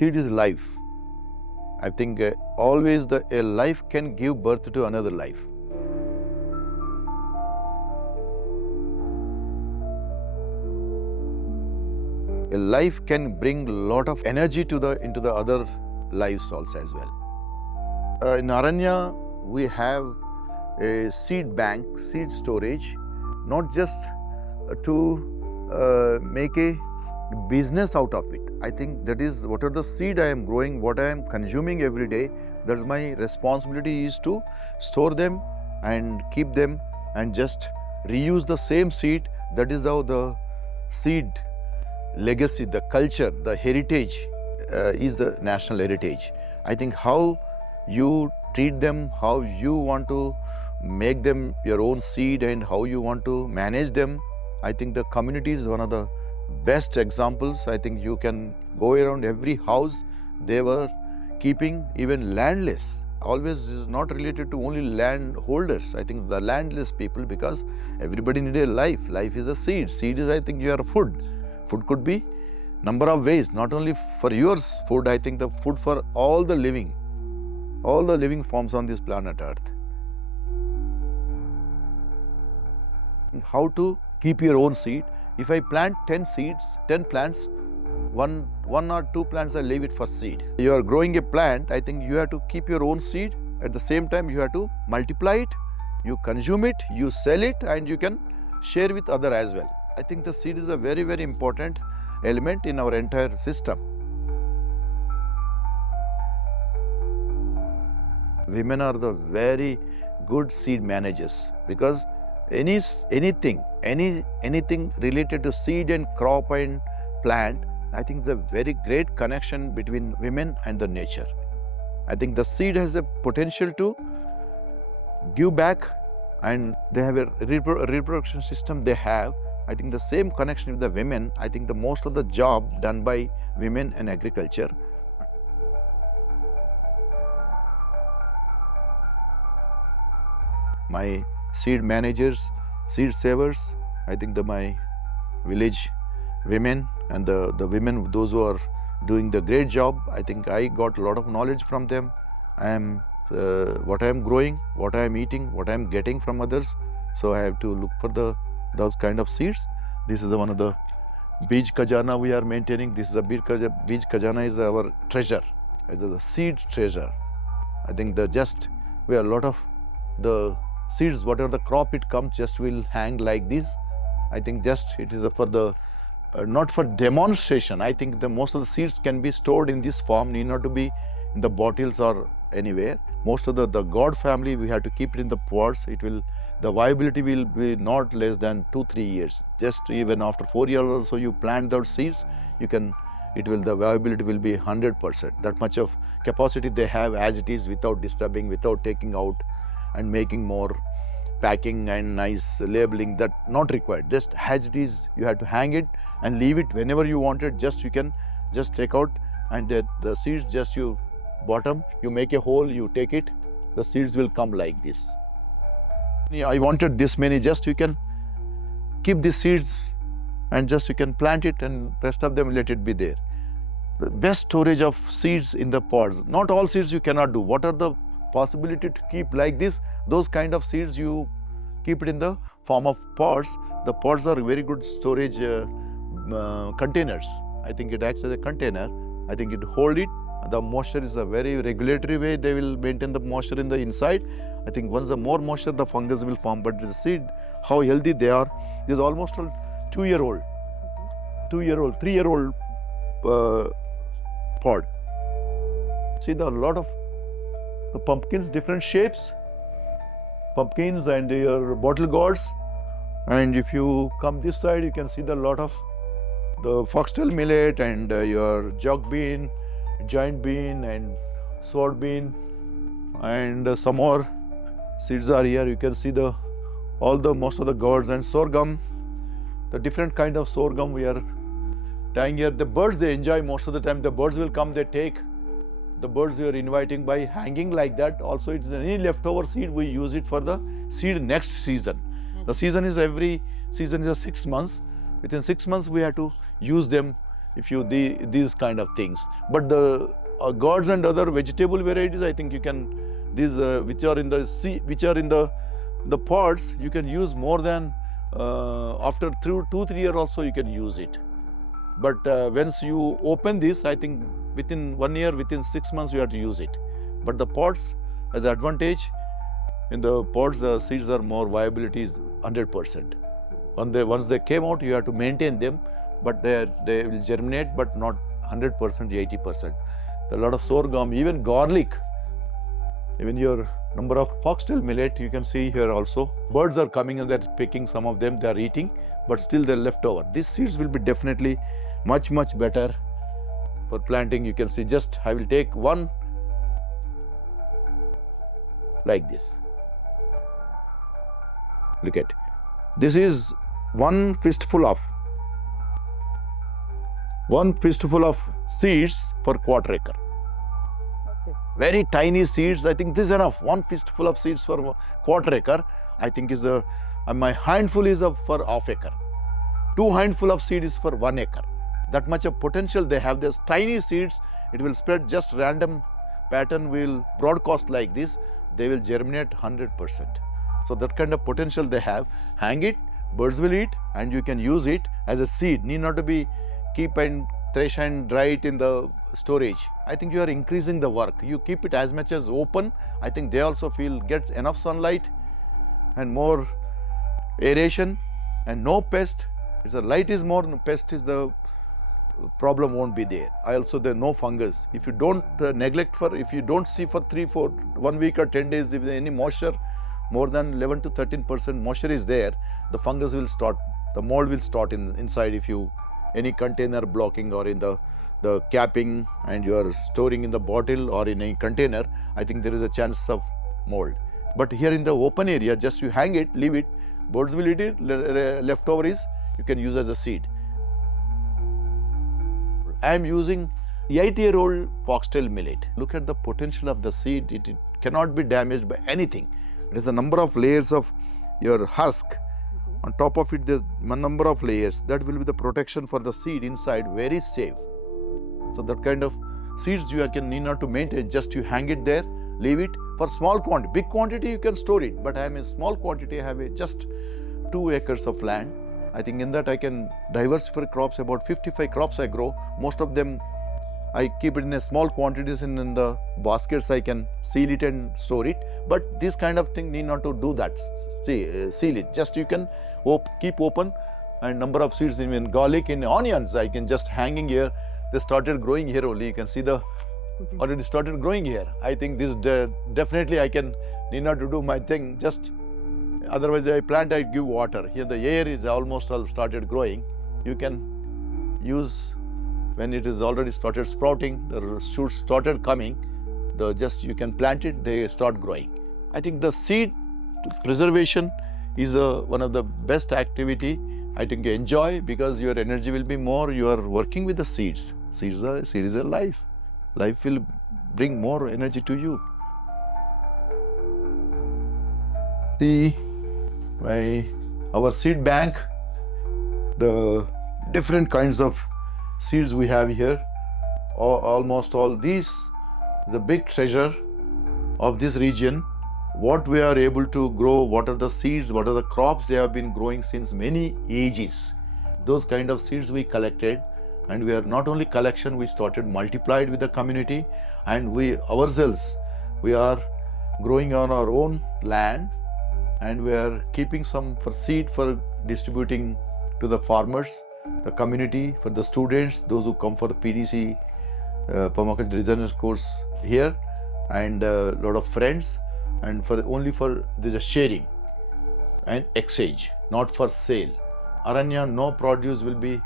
Seed is life. I think always a life can give birth to another life. A life can bring a lot of energy into the other lives also as well. In Aranya, we have a seed bank, seed storage, not just to make a business out of it. I think that is what are the seed I am growing, what I am consuming every day. That's my responsibility, is to store them and keep them and just reuse the same seed. That is how the seed legacy, the culture, the heritage is the national heritage. I think how you treat them, how you want to make them your own seed and how you want to manage them. I think the community is one of the best examples. I think you can go around every house, they were keeping even landless. Always is not related to only land holders. I think the landless people, because everybody need a life. Life is a seed. Seed is, I think, your food. Food could be number of ways, not only for your food. I think the food for all the living forms on this planet Earth. How to keep your own seed? If I plant 10 seeds, 10 plants, one or two plants I leave it for seed. You are growing a plant, I think you have to keep your own seed. At the same time, you have to multiply it, you consume it, you sell it, and you can share with other as well. I think the seed is a very, very important element in our entire system. Women are the very good seed managers, because anything related to seed and crop and plant, I think the very great connection between women and the nature. I think the seed has a potential to give back, and they have a reproduction system they have. I think the same connection with the women. I think the most of the job done by women in agriculture. My seed managers, seed savers, I think my village women and the women, those who are doing the great job, I think I got a lot of knowledge from them. I am what I am growing, what I am eating, what I am getting from others. So I have to look for those kind of seeds. This is one of the BEEJ KHAZANA we are maintaining. This is a BEEJ KHAZANA is our treasure. It is a seed treasure. I think we have a lot of the seeds, whatever the crop it comes, just will hang like this. I think just it is for the not for demonstration. I think the most of the seeds can be stored in this form, need not to be in the bottles or anywhere. Most of the God family, we have to keep it in the pots. The viability will be not less than 2-3 years. Just even after 4 years or so, you plant those seeds, the viability will be 100%. That much of capacity they have as it is, without disturbing, without taking out and making more packing and nice labeling, that not required. Just as it is, you have to hang it and leave it whenever you want it. Just you can just take out, and the seeds, just you bottom, you make a hole, you take it, the seeds will come like this. I wanted this many, just you can keep the seeds and just you can plant it, and rest of them let it be there. The best storage of seeds in the pods. Not all seeds you cannot do. What are the possibility to keep like this? Those kind of seeds you keep it in the form of pods. The pods are very good storage containers. I think it acts as a container. I think it hold it. The moisture is a very regulatory way. They will maintain the moisture in the inside. I think once the more moisture, the fungus will form. But the seed, how healthy they are. This is almost a 2-year-old, 3-year-old pod. See a lot of the pumpkins, different shapes, pumpkins and your bottle gourds. And if you come this side, you can see the lot of the foxtail millet and your jog bean, giant bean and sword bean, and some more seeds are here. You can see most of the gourds and sorghum, the different kind of sorghum we are tying here. The birds, they enjoy most of the time. The birds will come, they take. The birds we are inviting by hanging like that. Also, it's any leftover seed, we use it for the seed next season. The season is every season is 6 months. Within 6 months, we have to use them if you these kind of things. But the gourds and other vegetable varieties, I think you can, these which are in the which are in the pots, you can use more than after 2-3 years also you can use it. But once you open this, I think within 1 year, within 6 months, you have to use it. But the pots has advantage. In the pots, the seeds are more viability is 100%. Once they came out, you have to maintain them, but they will germinate, but not 100%, 80%. A lot of sorghum, even garlic, even your number of foxtail millet, you can see here also. Birds are coming and they're picking some of them, they're eating, but still they're left over. These seeds will be definitely much better for planting. You can see, just I will take one like this. Look at, this is one fistful of seeds per quarter acre. Very tiny seeds. I think this is enough. One fistful of seeds for quarter acre, I think is the, my handful is for half acre. 2 handful of seed is for 1 acre. That much of potential they have. These tiny seeds, it will spread just random pattern, will broadcast like this. They will germinate 100%. So that kind of potential they have. Hang it, birds will eat, and you can use it as a seed. Need not to be keep and thresh and dry it in the storage. I think you are increasing the work. You keep it as much as open. I think they also get enough sunlight and more aeration and no pest. If the light is more, pest is the problem won't be there. There no fungus. If you don't neglect for, if you don't see for 1 week or 10 days, if any moisture, more than 11 to 13% moisture is there, the fungus will start, the mold will start inside. If you, any container blocking or in the capping, and you are storing in the bottle or in a container, I think there is a chance of mold. But here in the open area, just you hang it, leave it, birds will eat it, leftover is, you can use as a seed. I am using 8-year-old foxtail millet. Look at the potential of the seed. It cannot be damaged by anything. It is a number of layers of your husk. On top of it, there's a number of layers. That will be the protection for the seed inside, very safe. So that kind of seeds you need not to maintain. Just you hang it there, leave it for small quantity. Big quantity you can store it, but I am a small quantity. I have just 2 acres of land. I think in that I can diversify crops. About 55 crops I grow. Most of them I keep it in a small quantities in the baskets. I can seal it and store it. But this kind of thing need not to do that. Seal it. Just you can keep open, and number of seeds in garlic, in onions. I can just hanging here. They started growing here only. You can see the already started growing here. I think this definitely I can need not to do my thing. Just otherwise I plant, I give water. Here the air is almost all started growing. You can use when it is already started sprouting, the shoots started coming. Just you can plant it, they start growing. I think the seed preservation is one of the best activity. I think you enjoy, because your energy will be more. You are working with the seeds. Seed is a life. Life will bring more energy to you. See our seed bank, the different kinds of seeds we have here. Almost all these, the big treasure of this region. What we are able to grow, what are the seeds, what are the crops they have been growing since many ages. Those kind of seeds we collected, and we are not only collection, we started multiplied with the community, and we ourselves, we are growing on our own land, and we are keeping some for seed for distributing to the farmers, the community, for the students, those who come for the PDC, permaculture designer course here, and a lot of friends, and only for this is sharing and exchange, not for sale. Aranya, no produce will be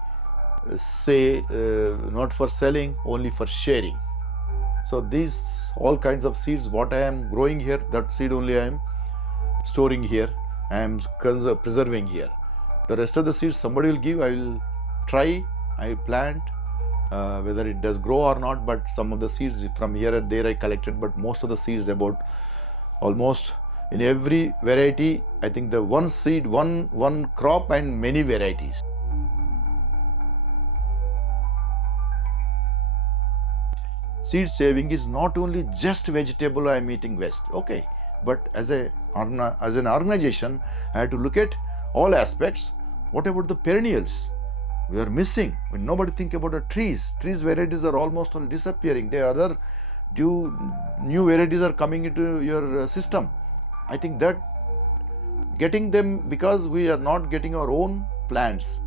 not for selling, only for sharing. So these all kinds of seeds, what I am growing here, that seed only I am storing here, I am preserving here. The rest of the seeds somebody will give, I will try, I plant, whether it does grow or not, but some of the seeds from here and there I collected, but most of the seeds, about almost in every variety, I think the one seed, one crop and many varieties. seed saving is not only just vegetable I am eating waste, okay, but as an organization, I have to look at all aspects. What about the perennials? We are missing. When nobody think about the trees. Trees varieties are almost all disappearing. The other new varieties are coming into your system. I think that getting them, because we are not getting our own plants,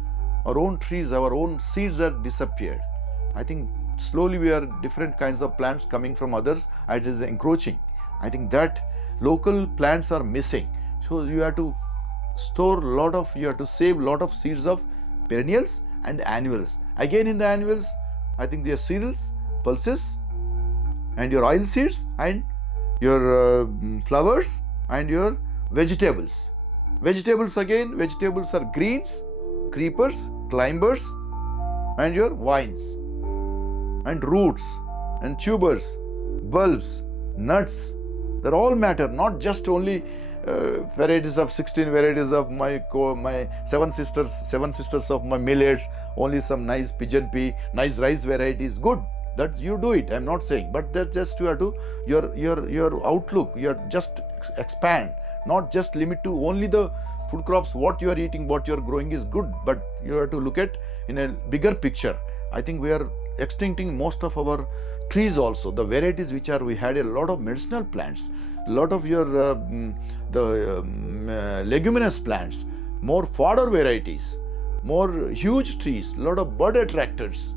our own trees, our own seeds are disappeared. I think slowly we are different kinds of plants coming from others. It is encroaching. I think that local plants are missing. So you have to you have to save lot of seeds of perennials and annuals. Again in the annuals, I think they are cereals, pulses, and your oil seeds, and your flowers, and your vegetables. Vegetables are greens, creepers, climbers, and your vines, and roots, and tubers, bulbs, nuts. They all matter, not just only varieties of 16 varieties of my seven sisters of my millets, only some nice pigeon pea, nice rice varieties. Good, that you do it. I'm not saying, but that just you have to your outlook. You are just expand, not just limit to only the food crops. What you are eating, what you are growing is good, but you have to look at in a bigger picture. I think we are extincting most of our trees also. The varieties which are, we had a lot of medicinal plants, a lot of your leguminous plants, more fodder varieties, more huge trees, a lot of bird attractors.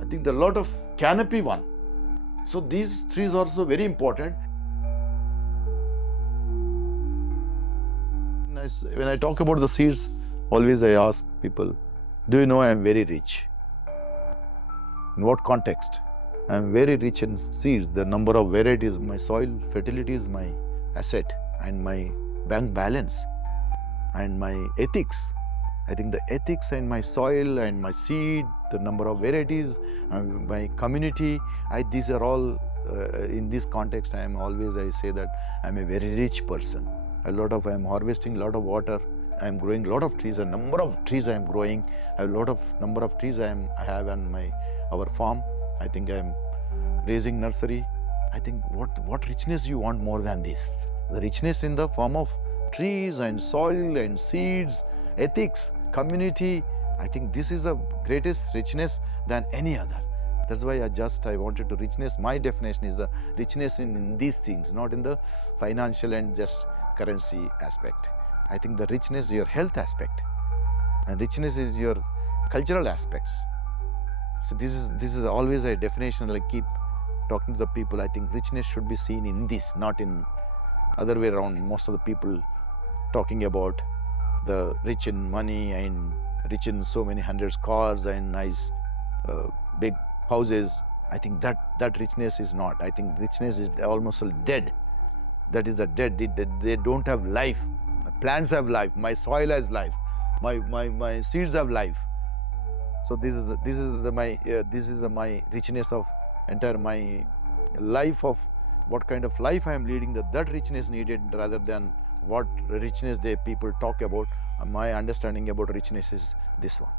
I think the lot of canopy one. So these trees are also very important. When I talk about the seeds, always I ask people, do you know I am very rich? In what context? I am very rich in seeds. The number of varieties, my soil fertility is my asset, and my bank balance, and my ethics. I think the ethics and my soil and my seed, the number of varieties, my community, these are all in this context. I say that I am a very rich person. I am harvesting a lot of water. I am growing a lot of trees. A number of trees I am growing. I have a lot of number of trees I have on our farm. I think I am raising nursery. I think what richness you want more than this? The richness in the form of trees and soil and seeds, ethics, community. I think this is the greatest richness than any other. That's why I wanted to richness. My definition is the richness in these things, not in the financial and just currency aspect. I think the richness is your health aspect, and richness is your cultural aspects. So this is always a definition. I keep talking to the people. I think richness should be seen in this, not in other way around. Most of the people talking about the rich in money and rich in so many hundreds cars and nice big houses. I think that richness is not. I think richness is almost dead. That is the dead. They don't have life. My plants have life. My soil has life. My seeds have life. So this is my richness of entire my life, of what kind of life I am leading. That richness needed, rather than what richness people talk about. My understanding about richness is this one.